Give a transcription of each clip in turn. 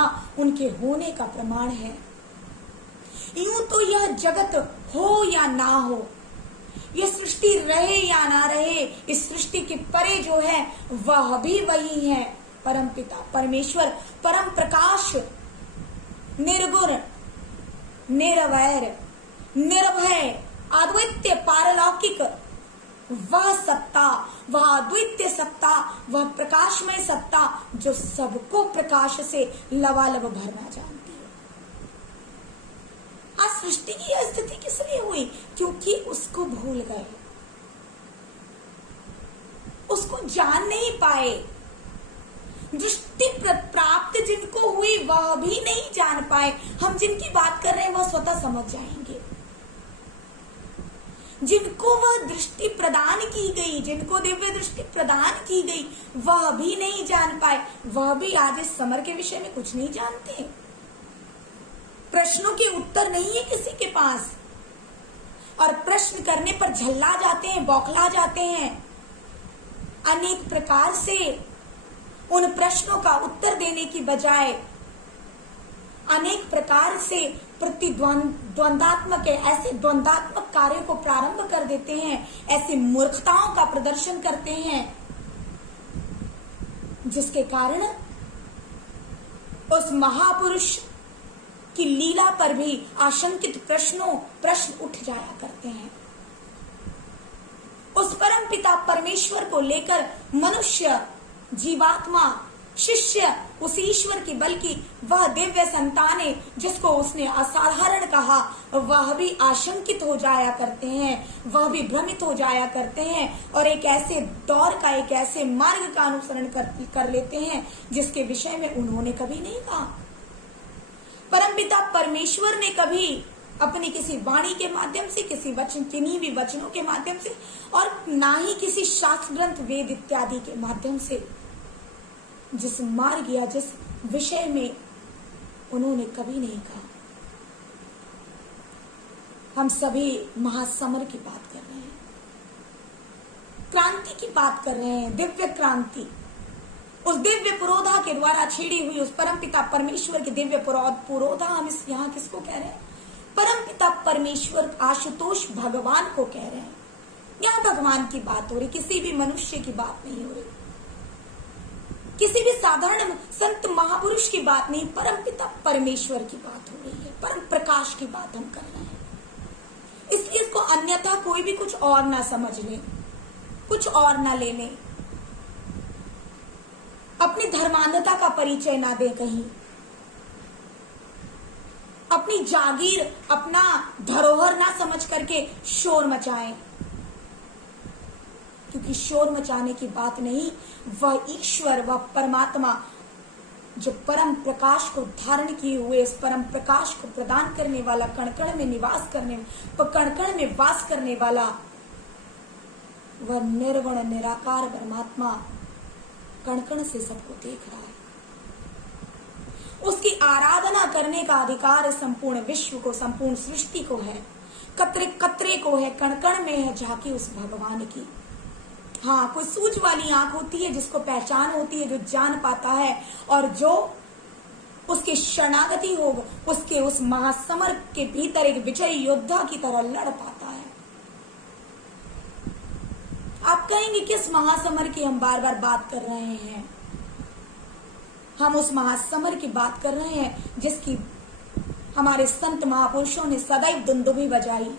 होना उनके होने का प्रमाण है। यूं तो यह जगत हो या ना हो, यह सृष्टि रहे या ना रहे, इस सृष्टि के परे जो है वह भी वही है, परम पिता परमेश्वर, परम प्रकाश, निर्गुण, निरवैर, निर्भय, अद्वितीय, पारलौकिक, वह सत्ता, वह अद्वितीय सत्ता, वह प्रकाशमय सत्ता जो सबको प्रकाश से लबालब भरना जानती है। आज सृष्टि की यह स्थिति किस लिए हुई? क्योंकि उसको भूल गए, उसको जान नहीं पाए। दृष्टि प्राप्त जिनको हुई वह भी नहीं जान पाए। हम जिनकी बात कर रहे हैं वह स्वतः समझ जाएंगे। जिनको वह दृष्टि प्रदान की गई, जिनको दिव्य दृष्टि प्रदान की गई, वह भी नहीं जान पाए। वह भी आज इस समर के विषय में कुछ नहीं जानते। प्रश्नों के उत्तर नहीं है किसी के पास, और प्रश्न करने पर झल्ला जाते हैं, बौखला जाते हैं। अनेक प्रकार से उन प्रश्नों का उत्तर देने की बजाय अनेक प्रकार से द्वंदात्मक ऐसे द्वंदात्मक कार्यों को प्रारंभ कर देते हैं, ऐसे मूर्खताओं का प्रदर्शन करते हैं, जिसके कारण उस महापुरुष की लीला पर भी आशंकित प्रश्न उठ जाया करते हैं। उस परम पिता परमेश्वर को लेकर मनुष्य, जीवात्मा, शिष्य उस ईश्वर की, बल्कि वह दिव्य संतान है जिसको उसने असाधारण कहा, वह भी आशंकित हो जाया करते हैं, वह भी भ्रमित हो जाया करते हैं, और एक ऐसे दौर का, एक ऐसे मार्ग का अनुसरण कर लेते हैं जिसके विषय में उन्होंने कभी नहीं कहा। परमपिता परमेश्वर ने कभी अपनी किसी वाणी के माध्यम से, किसी वचन, किन्हीं भी वचनों के माध्यम से, और ना ही किसी शास्त्र ग्रंथ, वेद इत्यादि के माध्यम से जिस मार्ग या जिस विषय में उन्होंने कभी नहीं कहा। हम सभी महासमर की बात कर रहे हैं, क्रांति की बात कर रहे हैं, दिव्य क्रांति, उस दिव्य पुरोधा के द्वारा छेड़ी हुई उस परमपिता परमेश्वर की दिव्य पुरोधा। हम इस यहाँ किसको कह रहे हैं? परमपिता परमेश्वर, आशुतोष भगवान को कह रहे हैं। यहाँ भगवान की बात हो रही, किसी भी मनुष्य की बात नहीं हो रही, किसी भी साधारण संत महापुरुष की बात नहीं, परमपिता परमेश्वर की बात हो रही है, परम प्रकाश की बात हम कर रहे हैं। इसलिए इसको अन्यथा कोई भी कुछ और ना समझ ले, कुछ और ना ले ले, अपनी धर्मांधता का परिचय ना दे कहीं, अपनी जागीर, अपना धरोहर ना समझ करके शोर मचाएं, क्योंकि शोर मचाने की बात नहीं, वह ईश्वर, वह परमात्मा जो परम प्रकाश को धारण किए हुए, इस परम प्रकाश को प्रदान करने वाला, कण-कण में निवास करने, कण-कण में वास करने वाला, वह निर्गुण निराकार परमात्मा कण-कण से सबको देख रहा है। उसकी आराधना करने का अधिकार संपूर्ण विश्व को, संपूर्ण सृष्टि को है, कतरे कतरे को है, कण-कण में है झांकी उस भगवान की। हाँ, कोई सूझ वाली आंख होती है जिसको पहचान होती है, जो जान पाता है, और जो उसके शरणागति हो, उसके उस महासमर के भीतर एक विजयी योद्धा की तरह लड़ पाता है। आप कहेंगे किस महासमर की हम बार बार बात कर रहे हैं? हम उस महासमर की बात कर रहे हैं जिसकी हमारे संत महापुरुषों ने सदैव दुंदुभी बजाई,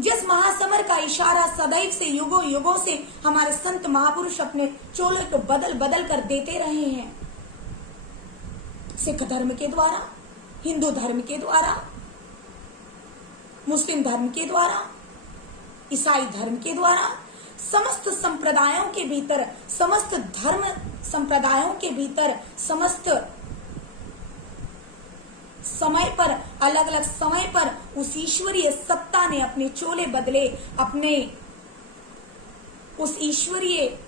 जिस महासमर का इशारा सदैव से, युगों युगों से हमारे संत महापुरुष अपने चोले को बदल बदल कर देते रहे हैं। सिख धर्म के द्वारा, हिंदू धर्म के द्वारा, मुस्लिम धर्म के द्वारा, ईसाई धर्म के द्वारा, समस्त संप्रदायों के भीतर, समस्त धर्म संप्रदायों के भीतर, समस्त समय पर, अलग अलग समय पर उस ईश्वरीय सत्ता ने अपने चोले बदले, अपने उस ईश्वरीय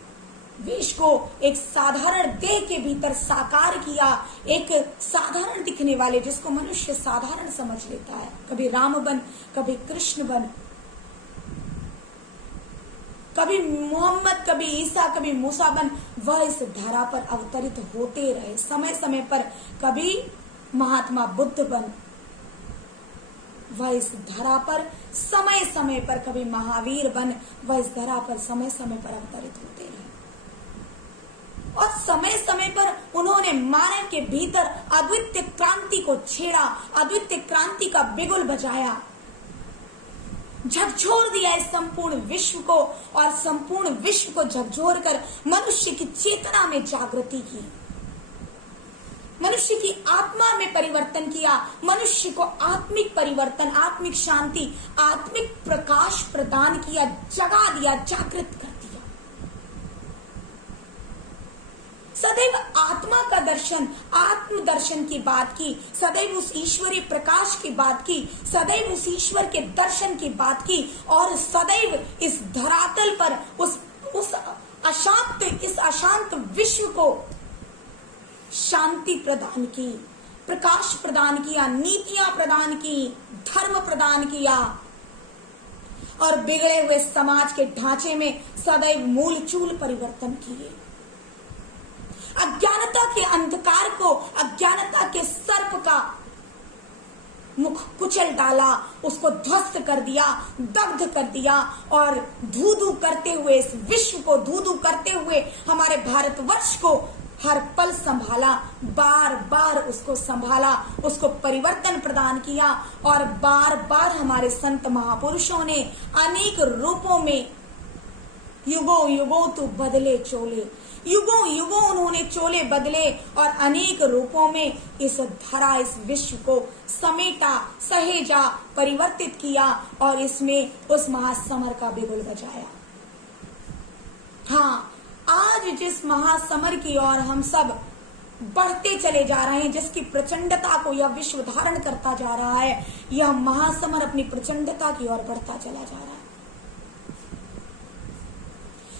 वेश को एक साधारण देह के भीतर साकार किया, एक साधारण दिखने वाले, जिसको मनुष्य साधारण समझ लेता है, कभी राम बन, कभी कृष्ण बन, कभी मोहम्मद, कभी ईसा, कभी मूसा बन वह इस धरा पर अवतरित होते रहे। समय समय पर कभी महात्मा बुद्ध बन वह इस धरा पर समय समय पर, कभी महावीर बन वह इस धरा पर समय समय पर अवतरित होते रहे। और समय समय पर उन्होंने मानव के भीतर अद्वितीय क्रांति को छेड़ा, अद्वितीय क्रांति का बिगुल बजाया, झकझोर दिया इस संपूर्ण विश्व को, और संपूर्ण विश्व को झकझोर कर मनुष्य की चेतना में जागृति की, मनुष्य की आत्मा में परिवर्तन किया, मनुष्य को आत्मिक परिवर्तन, आत्मिक शांति, आत्मिक प्रकाश प्रदान किया, जगा दिया, जागृत कर दिया। सदैव आत्मा का दर्शन, आत्म दर्शन की बात की, सदैव उस ईश्वरीय प्रकाश की बात की, सदैव उस ईश्वर के दर्शन की बात की, और सदैव इस धरातल पर उस अशांत विश्व को शांति प्रदान की, प्रकाश प्रदान किया, नीतियां प्रदान की, धर्म प्रदान किया, और बिगड़े हुए समाज के ढांचे में सदैव मूलचूल परिवर्तन किए। अज्ञानता के अंधकार को, अज्ञानता के सर्प का मुख कुचल डाला, उसको ध्वस्त कर दिया, दग्ध कर दिया, और धू धू करते हुए इस विश्व को, धू धू करते हुए हमारे भारतवर्ष को हर पल संभाला, बार बार उसको संभाला, उसको परिवर्तन प्रदान किया, और बार बार हमारे संत महापुरुषों ने अनेक रूपों में युगों युगों तो बदले चोले, युगों युगों उन्होंने चोले बदले, और अनेक रूपों में इस धरा, इस विश्व को समेटा, सहेजा, परिवर्तित किया, और इसमें उस महासमर का बिगुल बजाया। हाँ, आज जिस महासमर की ओर हम सब बढ़ते चले जा रहे हैं, जिसकी प्रचंडता को यह विश्व धारण करता जा रहा है, यह महासमर अपनी प्रचंडता की ओर बढ़ता चला जा रहा है।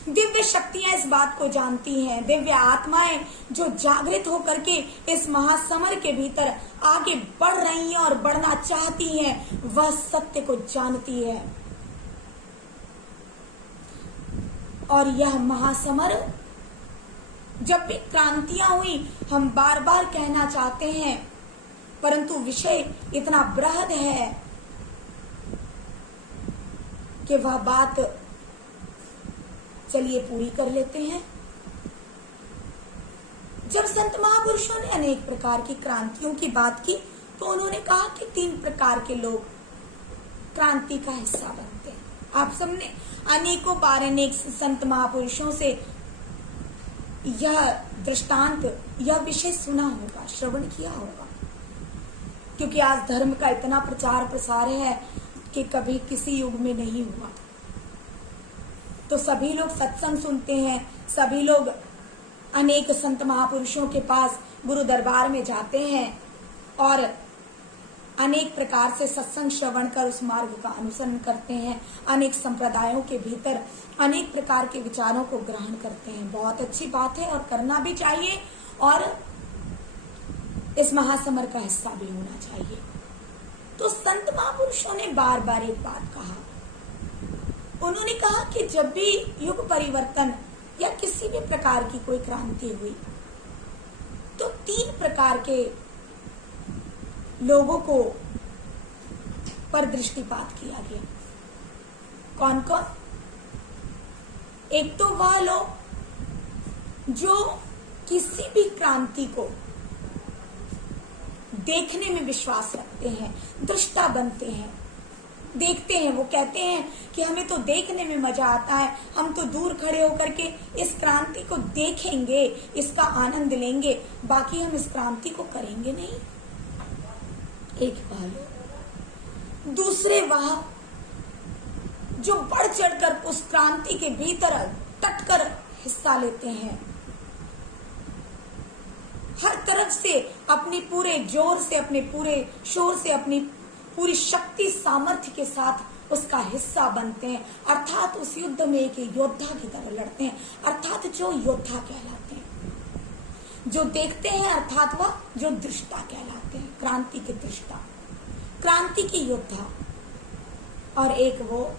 दिव्य शक्तियां इस बात को जानती हैं, दिव्य आत्माएं जो जागृत होकर के इस महासमर के भीतर आगे बढ़ रही हैं और बढ़ना चाहती हैं, वह सत्य को जानती है। और यह महासमर, जब भी क्रांतियां हुई, हम बार बार कहना चाहते हैं, परंतु विषय इतना बृहद है कि वह बात चलिए पूरी कर लेते हैं। जब संत महापुरुषों ने अनेक प्रकार की क्रांतियों की बात की, तो उन्होंने कहा कि 3 प्रकार के लोग क्रांति का हिस्सा बनते हैं। आप सबने अनेकों बार अनेक संत महापुरुषों से यह दृष्टांत, यह विषय सुना होगा, श्रवण किया होगा, क्योंकि आज धर्म का इतना प्रचार प्रसार है कि कभी किसी युग में नहीं हुआ। तो सभी लोग सत्संग सुनते हैं, सभी लोग अनेक संत महापुरुषों के पास गुरु दरबार में जाते हैं, और अनेक प्रकार से सत्संग श्रवण कर उस मार्ग का अनुसरण करते हैं, अनेक संप्रदायों के भीतर अनेक प्रकार के विचारों को ग्रहण करते हैं। बहुत अच्छी बात है, और करना भी चाहिए, और इस महासमर का हिस्सा भी होना चाहिए। तो संत महापुरुषों ने बार बार एक बात कहा, उन्होंने कहा कि जब भी युग परिवर्तन या किसी भी प्रकार की कोई क्रांति हुई, तो 3 प्रकार के लोगों को पर दृष्टिपात किया गया। कौन कौन? एक तो वह लोग जो किसी भी क्रांति को देखने में विश्वास रखते हैं, दृष्टा बनते हैं, देखते हैं, वो कहते हैं कि हमें तो देखने में मजा आता है, हम तो दूर खड़े होकर के इस क्रांति को देखेंगे, इसका आनंद लेंगे, बाकी हम इस क्रांति को करेंगे नहीं। एक वाले। दूसरे वह जो बढ़ चढ़कर उस क्रांति के भीतर डटकर हिस्सा लेते हैं, हर तरफ से अपने पूरे जोर से, अपने पूरे शोर से, अपनी पूरी शक्ति सामर्थ्य के साथ उसका हिस्सा बनते हैं, अर्थात उस युद्ध में एक योद्धा की तरह लड़ते हैं, अर्थात जो योद्धा कहलाते हैं। जो देखते हैं अर्थात वह जो दृष्टा कहलाते हैं, क्रांति के दृष्टा, क्रांति की योद्धा। और एक वो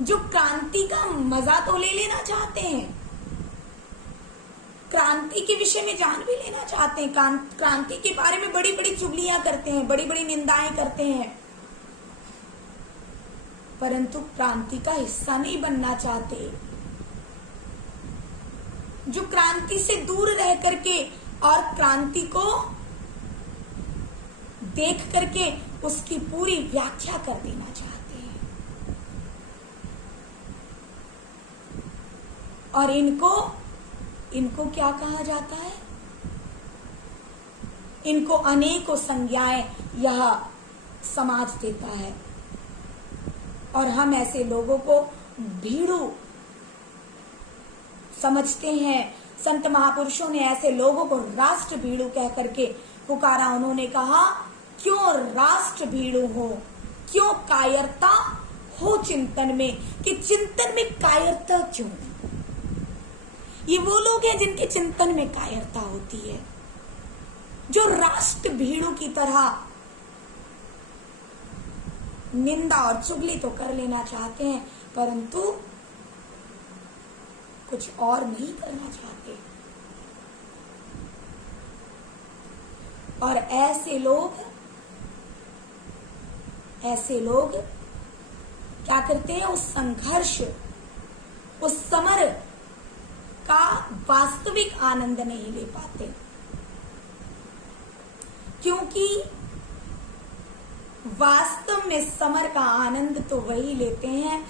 जो क्रांति का मजा तो ले लेना चाहते हैं, क्रांति के विषय में जान भी लेना चाहते हैं, क्रांति के बारे में बड़ी बड़ी चुगलियां करते हैं, बड़ी बड़ी निंदाएं करते हैं, परंतु क्रांति का हिस्सा नहीं बनना चाहते। जो क्रांति से दूर रह करके और क्रांति को देख करके उसकी पूरी व्याख्या कर देना चाहते हैं, और इनको क्या कहा जाता है? इनको अनेकों संज्ञाएं यह समाज देता है, और हम ऐसे लोगों को भीड़ू समझते हैं। संत महापुरुषों ने ऐसे लोगों को राष्ट्र भीड़ू कह करके पुकारा। उन्होंने कहा, क्यों राष्ट्र भीड़ू हो, क्यों कायरता हो चिंतन में, कि चिंतन में कायरता क्यों? ये वो लोग हैं जिनके चिंतन में कायरता होती है, जो राष्ट्र भीड़ों की तरह निंदा और चुगली तो कर लेना चाहते हैं, परंतु कुछ और नहीं करना चाहते। और ऐसे लोग क्या करते हैं? उस संघर्ष, उस समर का वास्तविक आनंद नहीं ले पाते, क्योंकि वास्तव में समर का आनंद तो वही लेते हैं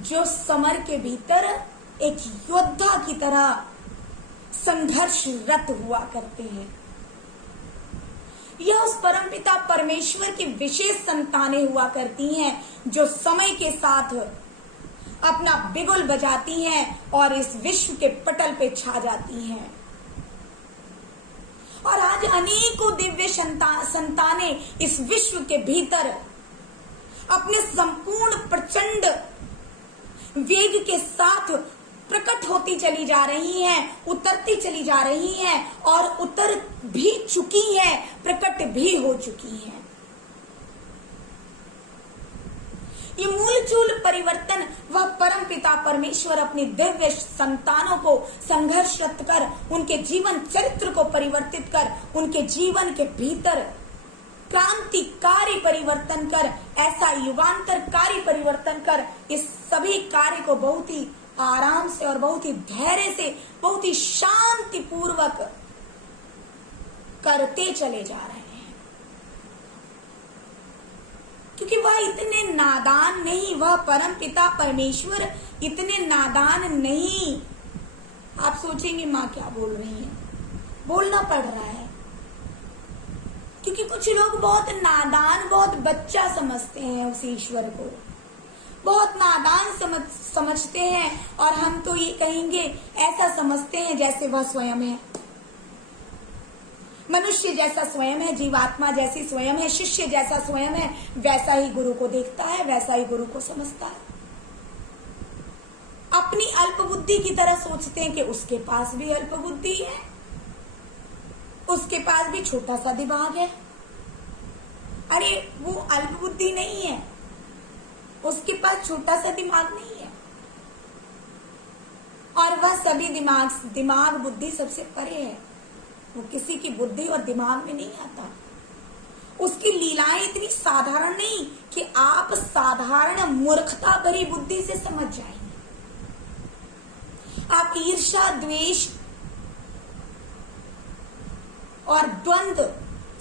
जो समर के भीतर एक योद्धा की तरह संघर्षरत हुआ करते हैं। यह उस परमपिता परमेश्वर की विशेष संतानें हुआ करती हैं, जो समय के साथ अपना बिगुल बजाती हैं और इस विश्व के पटल पे छा जाती हैं। और आज अनेकों दिव्य संतानें इस विश्व के भीतर अपने संपूर्ण प्रचंड वेग के साथ प्रकट होती चली जा रही हैं, उतरती चली जा रही हैं, और उतर भी चुकी हैं, प्रकट भी हो चुकी हैं। ये मूलचूल परिवर्तन वह परमपिता परमेश्वर अपनी दिव्य संतानों को संघर्षरत कर, उनके जीवन चरित्र को परिवर्तित कर, उनके जीवन के भीतर क्रांतिकारी परिवर्तन कर, ऐसा युगांतरकारी परिवर्तन कर, इस सभी कार्य को बहुत ही आराम से और बहुत ही धैर्य से, बहुत ही शांति पूर्वक करते चले जा रहे हैं। क्योंकि वह इतने नादान नहीं, वह परमपिता परमेश्वर इतने नादान नहीं। आप सोचेंगे माँ क्या बोल रही है, बोलना पड़ रहा है, क्योंकि कुछ लोग बहुत नादान, बहुत बच्चा समझते हैं उस ईश्वर को, बहुत नादान समझते हैं, और हम तो ये कहेंगे ऐसा समझते हैं जैसे वह स्वयं है, मनुष्य जैसा स्वयं है, जीवात्मा जैसी स्वयं है, शिष्य जैसा स्वयं है, वैसा ही गुरु को देखता है, वैसा ही गुरु को समझता है। अपनी अल्प बुद्धि की तरह सोचते हैं कि उसके पास भी अल्प बुद्धि है, उसके पास भी छोटा सा दिमाग है। अरे वो अल्प बुद्धि नहीं है, उसके पास छोटा सा दिमाग नहीं है, और वह सभी दिमाग बुद्धि सबसे परे है। वो किसी की बुद्धि और दिमाग में नहीं आता। उसकी लीलाएं इतनी साधारण नहीं कि आप साधारण मूर्खता भरी बुद्धि से समझ जाएंगे। आप ईर्ष्या, द्वेष और द्वंद्व,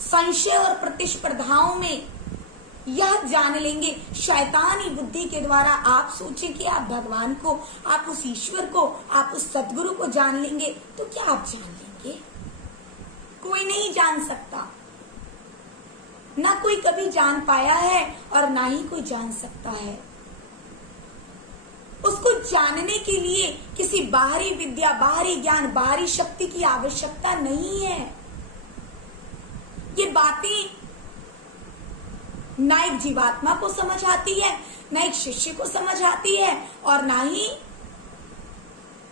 संशय और प्रतिस्पर्धाओं में यह जान लेंगे शैतानी बुद्धि के द्वारा। आप सोचें कि आप भगवान को, आप उस ईश्वर को, आप उस सदगुरु को जान लेंगे, तो क्या आप जान लेंगे? कोई नहीं जान सकता, ना कोई कभी जान पाया है और ना ही कोई जान सकता है। उसको जानने के लिए किसी बाहरी विद्या, बाहरी ज्ञान, बाहरी शक्ति की आवश्यकता नहीं है। ये बातें ना एक जीवात्मा को समझ आती है, ना एक शिष्य को समझ आती है, और ना ही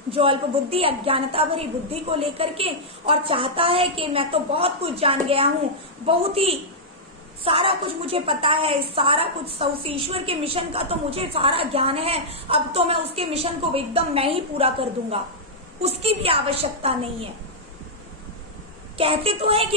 जो अल्प बुद्धि, अज्ञानता भरी बुद्धि को लेकर के और चाहता है कि मैं तो बहुत कुछ जान गया हूं, बहुत ही सारा कुछ मुझे पता है, सारा कुछ उस ईश्वर के मिशन का तो मुझे सारा ज्ञान है, अब तो मैं उसके मिशन को एकदम मैं ही पूरा कर दूंगा, उसकी भी आवश्यकता नहीं है। कहते तो है कि